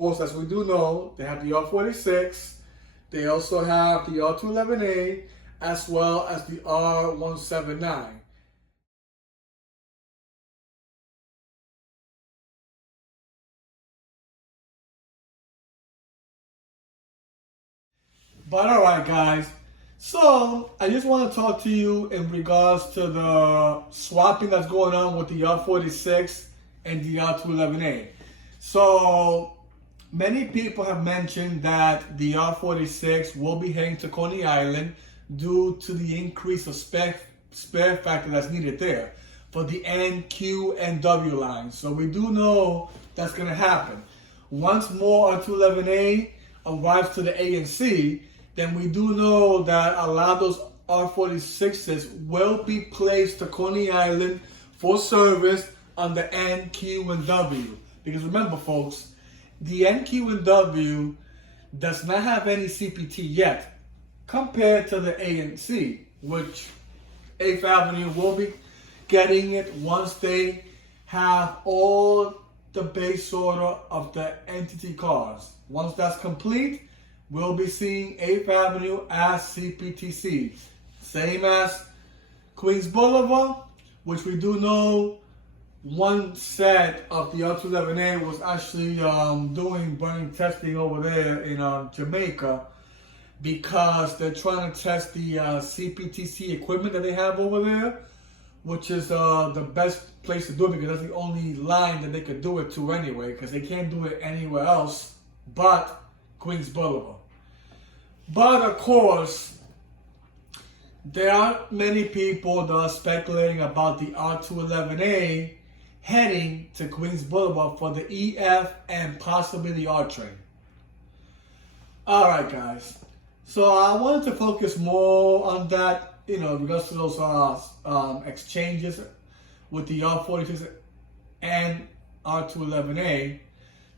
course, as we do know, they have the R46. They also have the R211A as well as the R179. But all right, guys. So I just want to talk to you in regards to the swapping that's going on with the R46 and the R211A. So many people have mentioned that the R46 will be heading to Coney Island due to the increase of spare factor that's needed there for the N, Q, and W lines. So we do know that's going to happen. Once more R211A arrives to the A and C, then we do know that a lot of those R46s will be placed to Coney Island for service on the N, Q, and W. Because remember, folks, the N, Q, and W does not have any CPT yet compared to the A and C, which 8th Avenue will be getting it once they have all the base order of the entity cars. Once that's complete, we'll be seeing 8th Avenue as CPTC. Same as Queens Boulevard, which we do know one set of the R211A was actually doing burning testing over there in Jamaica because they're trying to test the CPTC equipment that they have over there, which is the best place to do it because that's the only line that they could do it to anyway, because they can't do it anywhere else but Queens Boulevard. But of course, there are many people that are speculating about the R211A heading to Queens Boulevard for the EF and possibly the R train. Alright, guys. So I wanted to focus more on that, in regards to those exchanges with the R46 and R211A.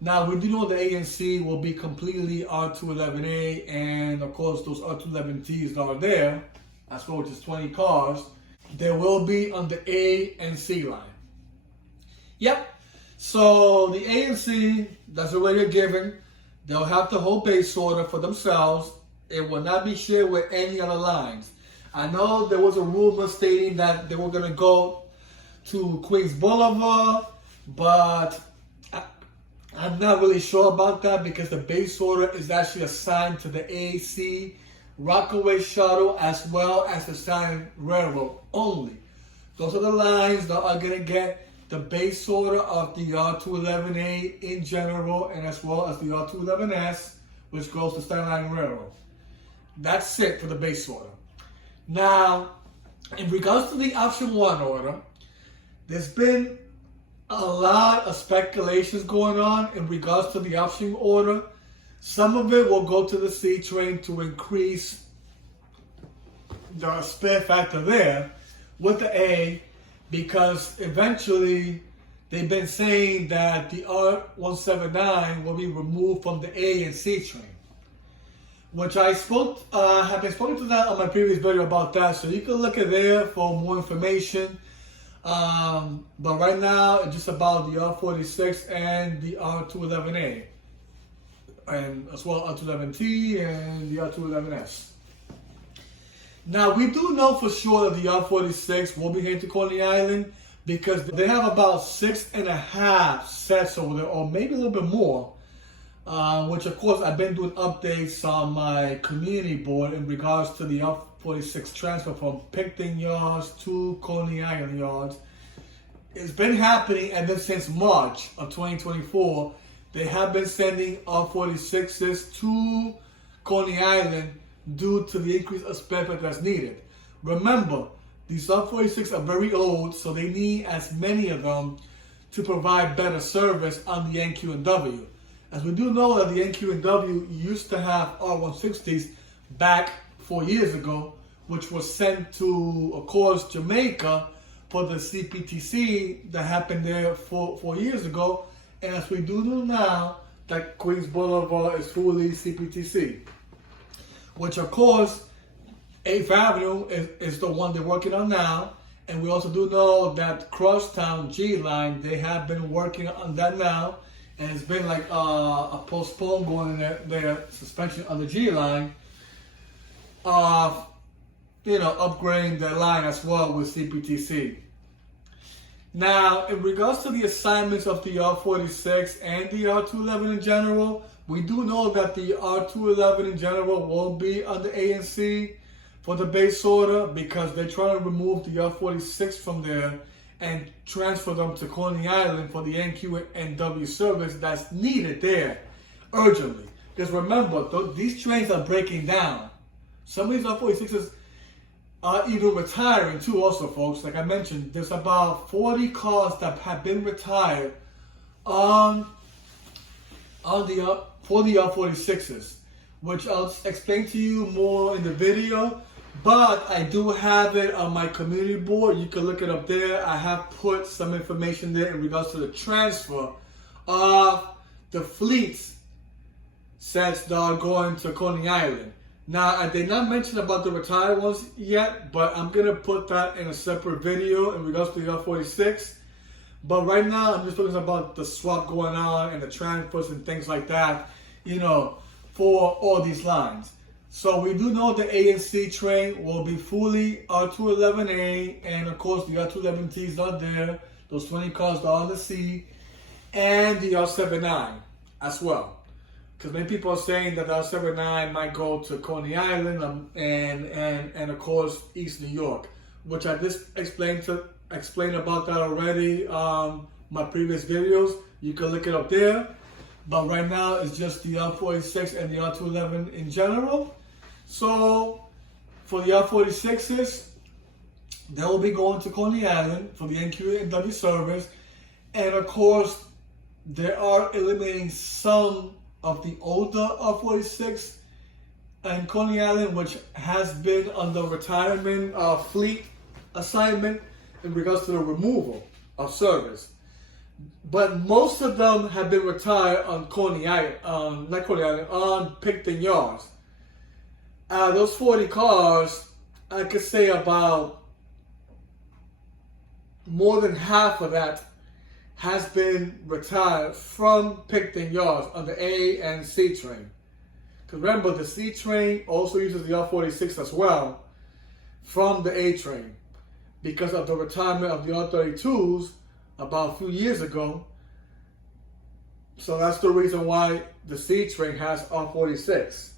Now, we do know the A and C will be completely R211A, and of course, those R211Ts that are there, as well, which is 20 cars, they will be on the A and C line. Yep. So the A and C, that's already a given. They'll have the whole base order for themselves. It will not be shared with any other lines. I know there was a rumor stating that they were going to go to Queens Boulevard, but I'm not really sure about that because the base order is actually assigned to the AC Rockaway Shuttle as well as the Southern Railroad only. Those are the lines that are going to get the base order of the R211A in general and as well as the R211S, which goes to Staten Island Railroad. That's it for the base order. Now, in regards to the option 1 order, there's been a lot of speculations going on in regards to the option order. Some of it will go to the C train to increase the spare factor there with the A, because eventually they've been saying that the R179 will be removed from the A and C train, which I have been spoken to that on my previous video about that, so you can look at there for more information. But right now, it's just about the R46 and the R211A, and as well R211T and the R211S. Now, we do know for sure that the R46 will be heading to Coney Island because they have about 6.5 sets over there, or maybe a little bit more, which of course I've been doing updates on my community board in regards to the R46 transfer from Picton yards to Coney Island yards. It's been happening ever since March of 2024. They have been sending R46s to Coney Island due to the increase of spare factor that's needed. Remember, these R46 are very old, so they need as many of them to provide better service on the NQ and W. As we do know that the NQ and W used to have R160s back 4 years ago, which was sent to, of course, Jamaica for the CPTC that happened there 4 years ago. And as we do know now, that Queens Boulevard is fully CPTC, which of course 8th Avenue is the one they're working on now. And we also do know that Crosstown G line, they have been working on that now. and it's been like a postponed going in their suspension on the G line, upgrading their line as well with CPTC. Now, in regards to the assignments of the R46 and the R211 in general, we do know that the R211 in general will be under ANC for the base order because they're trying to remove the R46 from there and transfer them to Coney Island for the NQ and W service that's needed there urgently. Because remember, these trains are breaking down. Some of these R46s are even retiring too also, folks. Like I mentioned, there's about 40 cars that have been retired for the R46s, which I'll explain to you more in the video. But I do have it on my community board. You can look it up there. I have put some information there in regards to the transfer of the fleets sets that are going to Coney Island. Now, I did not mention about the retired ones yet, but I'm going to put that in a separate video in regards to the R46. But right now, I'm just talking about the swap going on and the transfers and things like that, for all these lines. So we do know the ANC train will be fully R211A, and of course the R211Ts are there, those 20 cars are on the C, and the R79 as well. Because many people are saying that the R79 might go to Coney Island and of course East New York, which I just explained about that already my previous videos. You can look it up there. But right now it's just the R46 and the R211 in general. So for the R46s, they will be going to Coney Island for the NQ and W service. And of course, they are eliminating some of the older R46 and Coney Island, which has been under retirement fleet assignment in regards to the removal of service. But most of them have been retired on Coney Island, on Picton Yards. Those 40 cars, I could say about more than half of that has been retired from Picton Yards on the A and C train. Because remember, the C train also uses the R46 as well from the A train because of the retirement of the R32s about a few years ago. So that's the reason why the C train has R46,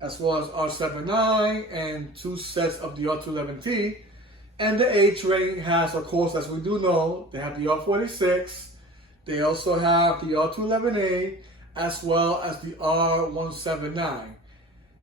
as well as R79 and 2 sets of the R211T. And the A train has, of course, as we do know, they have the R46, they also have the R211A, as well as the R179.